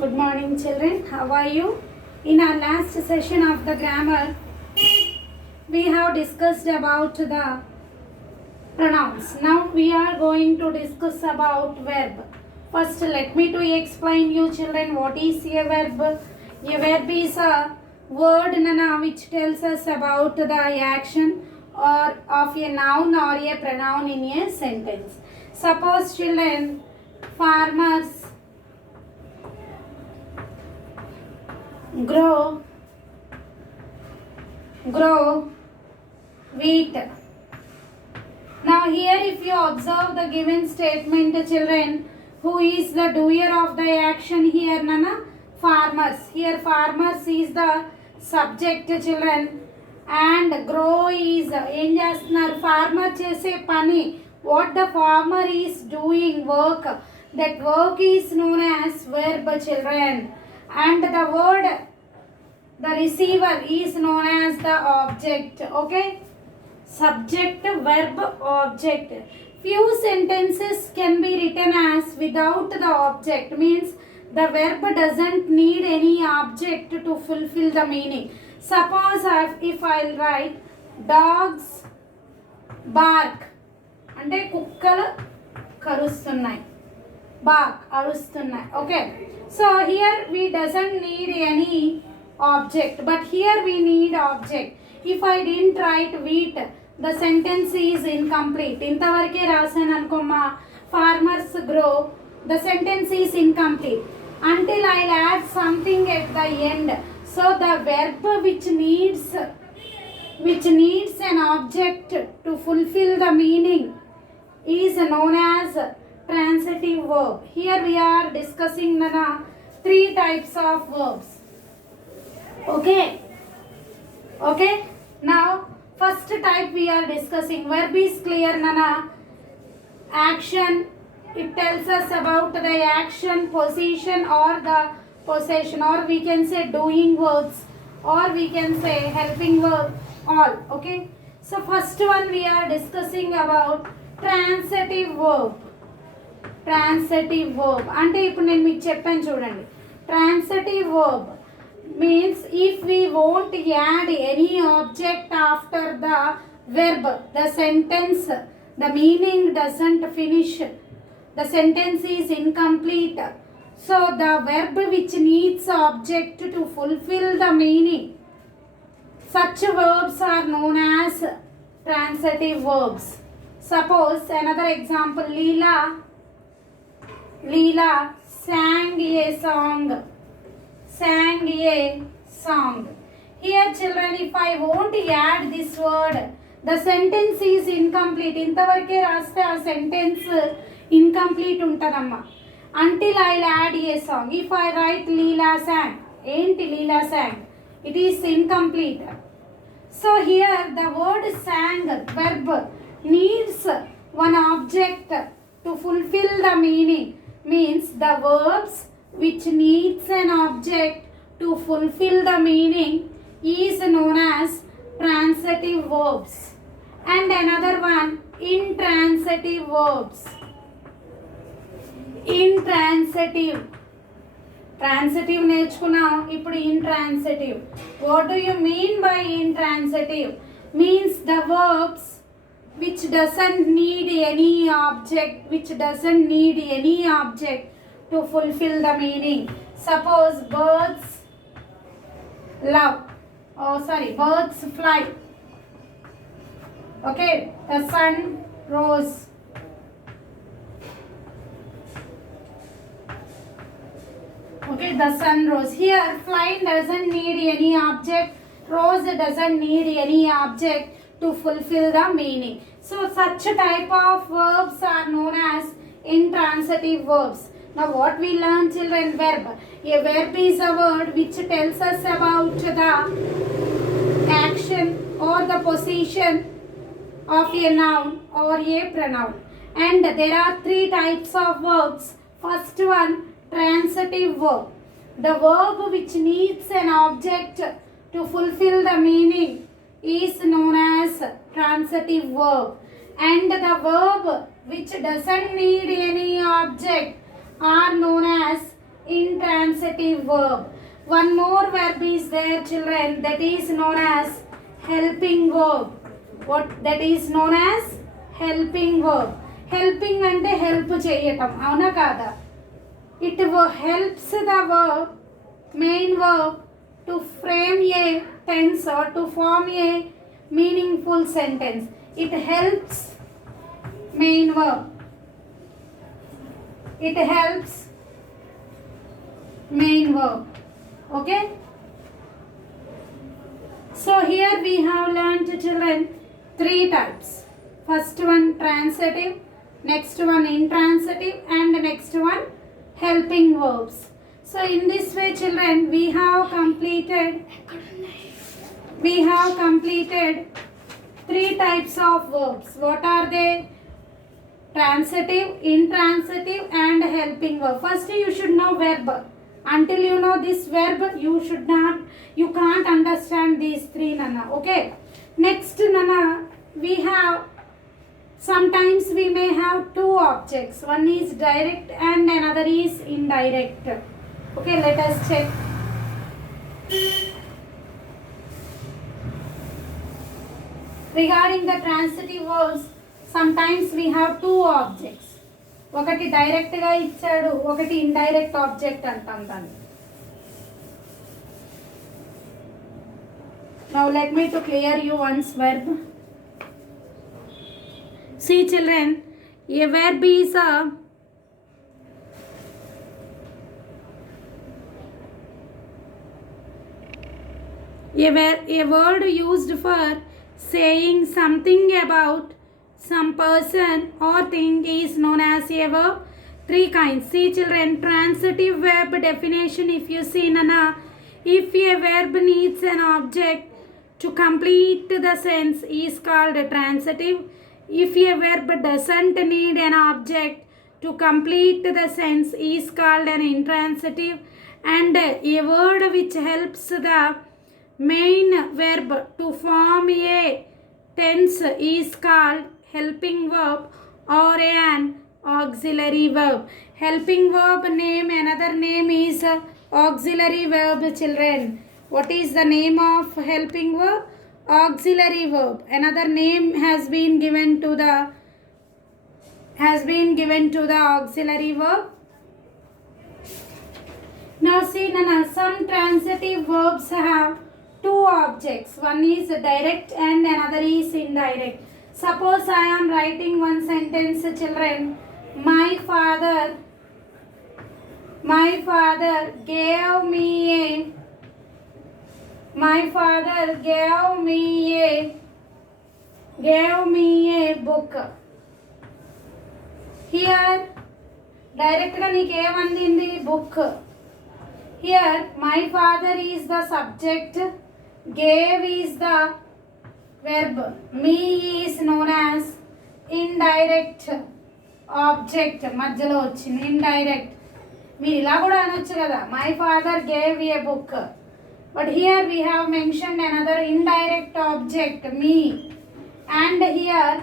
Good morning, children. How are you? In our last session of the grammar, we have discussed about the pronouns. Now we are going to discuss about verb. First, let me to explain you, children, what is a verb. A verb is a word which tells us about the action or of a noun or a pronoun in a sentence. Suppose, children, farmers grow wheat. Now here if you observe the given statement, children, who is the doer of the action here? Nana? Farmers. Here farmers is the subject, children, and grow is ఏం చేస్తున్నారు? farmer చేసే పని. What the farmer is doing, work. That work is known as verb, children. And the word, the receiver, is known as the object. Okay, subject, verb, object. Few sentences can be written as without the object, means the verb doesn't need any object to fulfill the meaning. Suppose if I'll write dogs bark, అంటే కుక్కలు కరుస్తున్నాయి, bark అరుస్తున్నాయి. Okay, so here we doesn't need any object, but here we need object. If I didn't write wheat, the sentence is incomplete. ఇంతవరకే రాసాను అనుకోమ్మా, farmers grow, the sentence is incomplete until I'll add something at the end. So the verb which needs an object to fulfill the meaning is known as transitive verb. Here we are discussing the three types of verbs. Okay, now first type we are discussing. Verb is clear, nana. Action, it tells us about the action, position, or the possession, or we can say doing verbs, or we can say helping verb, all. Okay, so first one we are discussing about transitive verb. Transitive verb అంటే ఇప్పుడు నేను మీకు చెప్పాను చూడండి. Transitive verb means if we won't add any object after the verb, the sentence, the meaning doesn't finish, the sentence is incomplete. So the verb which needs object to fulfill the meaning, such verbs are known as transitive verbs. Suppose another example, Leela sang a song. Here children, if I won't add this word, the sentence is incomplete. ఇంతవరకే రాస్తే ఆ sentence incomplete ఉంటుందమ్మా. Until I'll add a song. If I write Leela sang, ఏంటి Leela sang? It is incomplete. So here the word sang, verb, needs one object to fulfill the meaning. Means the verbs which needs an object to fulfill the meaning is known as transitive verbs. And another one, intransitive verbs. Transitive నేర్చుకున్నాం, ఇప్పుడు intransitive. What do you mean by intransitive? Means the verbs which doesn't need any object to fulfill the meaning. Suppose birds fly. Okay, the sun rose. Okay, the sun rose. Here fly doesn't need any object, rose doesn't need any object to fulfill the meaning. So such type of verbs are known as intransitive verbs. Now what we learn, children? Verb. A verb is a word which tells us about the action or the position of a noun or a pronoun. And there are three types of verbs. First one, transitive verb. The verb which needs an object to fulfill the meaning is known as transitive verb. And the verb which doesn't need any object are known as intransitive verb. One more verb is there, children, that is known as helping verb. What that is known as helping verb. Helping ante help cheyatam, avuna kada? It helps the verb, main verb, to frame a tense or to form a meaningful sentence. It helps main verb. It helps main verb. Okay. So here we have learned, children, three types. First one transitive, next one intransitive, and next one helping verbs. So in this way, children, we have completed three types of verbs. What are they? Transitive, intransitive, and helping verb. First you should know verb. Until you know this verb, you can't understand these three, Nana. Okay. Next, Nana, we have, sometimes we may have two objects. One is direct and another is indirect. Okay, let us check. Regarding the transitive verbs, sometimes we have two objects. ఒకటి direct గా ఇచ్చాడు, ఒకటి indirect object అంటాం దాన్ని. Now let me to clear you once verb. See, children, a verb is a word used for saying something about some person or thing is known as a verb. Three kinds. See, children, transitive verb definition, if you see, Nana, if a verb needs an object to complete the sentence is called transitive. If a verb doesn't need an object to complete the sentence is called an intransitive. And a word which helps the main verb to form a tense is called helping verb or an auxiliary verb. Helping verb name, another name is auxiliary verb, children. What is the name of helping verb? Auxiliary verb. Another name has been given to the auxiliary verb. Now see, Nana, some transitive verbs have two objects. One is direct and another is indirect. Suppose I am writing one sentence, children. My father gave me a book. Here direct ga నీకు ఏమందింది? book. Here my father is the subject, gave is the verb, me is known as indirect object. మధ్యలో వచ్చింది indirect. మీరు ఇలా కూడా అనొచ్చు కదా, my father gave a book. But here we have mentioned another indirect object, me. And here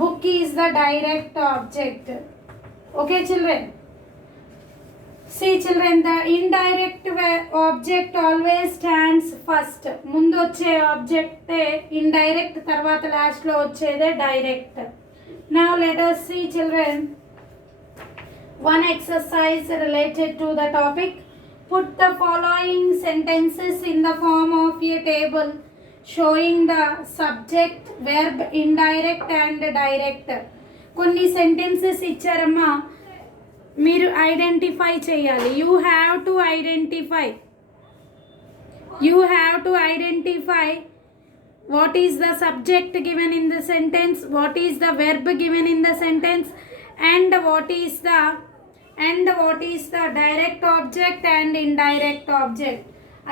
book is the direct object. Okay, children. See, children, the indirect object always stands first. ముందు వచ్చే object indirect, తర్వాత last లో వచ్చేదే direct. Now let us see, children, one exercise related to the topic. Put the following sentences in the form of a table showing the subject, verb, indirect and direct. కొన్ని sentences ఇచ్చారమ్మా, మీరు identify చేయాలి. You have to identify what is the subject given in the sentence, what is the verb given in the sentence, and what is the direct object and indirect object.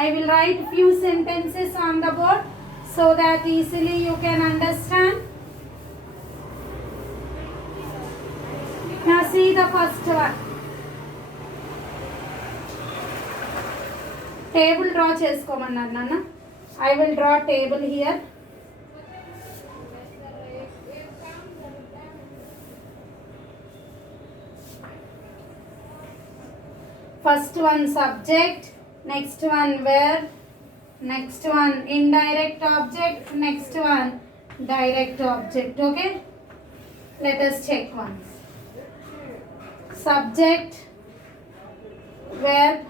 I will write few sentences on the board so that easily you can understand. Now see the first one. Table draw చేసుకోమన్నారు నాన్న. I will draw table here. First one subject, next one verb, next one indirect object, next one direct object. Okay, let us check once. Subject, verb,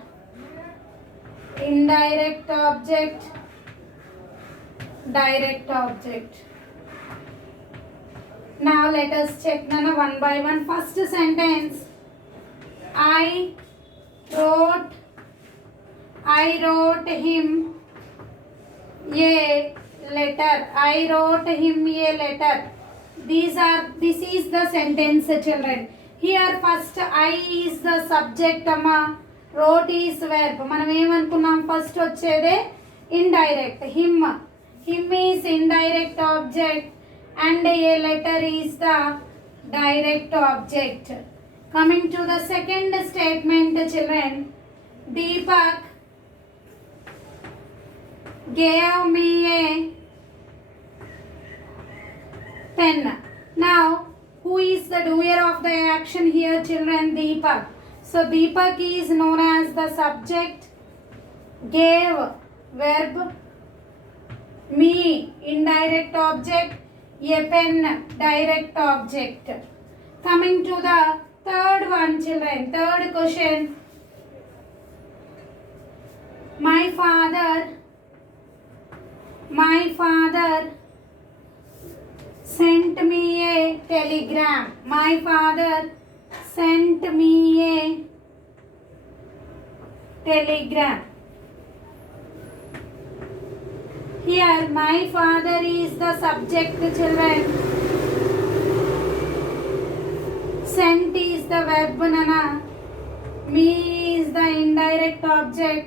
indirect object, direct object. Now let us check Nana one by one. First sentence, I wrote him a letter. I wrote him a letter. This is the sentence, children. Here first I is the subject amma, wrote is verb. మనం ఏమనుకున్నాం, first వచ్చేదే indirect, him is indirect object and a letter is the direct object. Coming to the second statement, children, Deepak gave me a pen. Now who is the doer of the action here, children? Deepak. So Deepak is known as the subject, gave verb, me indirect object, a pen direct object. Coming to the third one, children, third question, my father sent me a telegram. My father sent me a telegram. Here my father is the subject, children. Sent is the verb, nana. Me is the indirect object.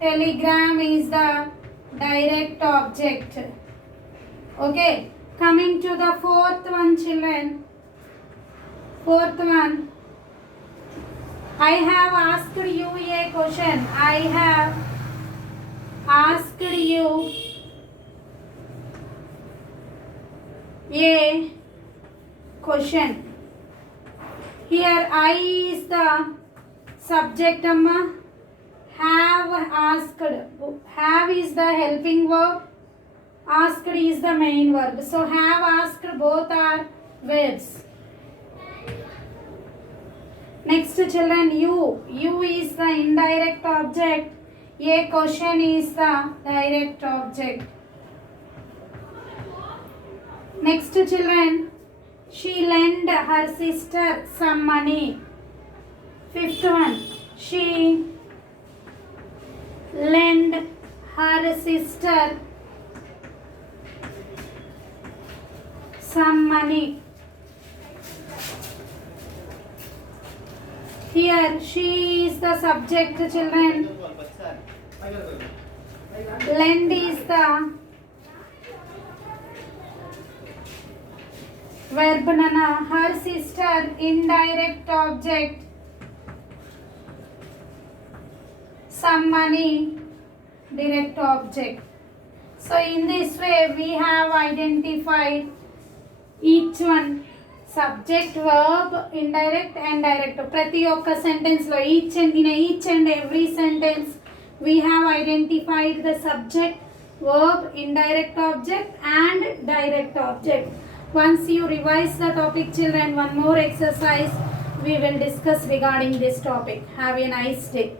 Telegram is the direct object. Okay, coming to the fourth one, children. Fourth one, I have asked you a question. I have asked you a question. Here I is the subject amma. Have asked. Have is the helping verb. Asked is the main verb. So have asked both are verbs. Next, children, you is the indirect object. A question is the direct object. Next, children, she lent her sister some money. Fifth one, she lent her sister some money. Here she is the subject, children. Lend is the verb, nana. Her sister indirect object. Some money direct object. So in this way we have identified each one, subject, verb, indirect and direct. Prati okka sentence lo each and every sentence we have identified the subject, verb, indirect object and direct object. Once you revise the topic, children, one more exercise we will discuss regarding this topic. Have a nice day.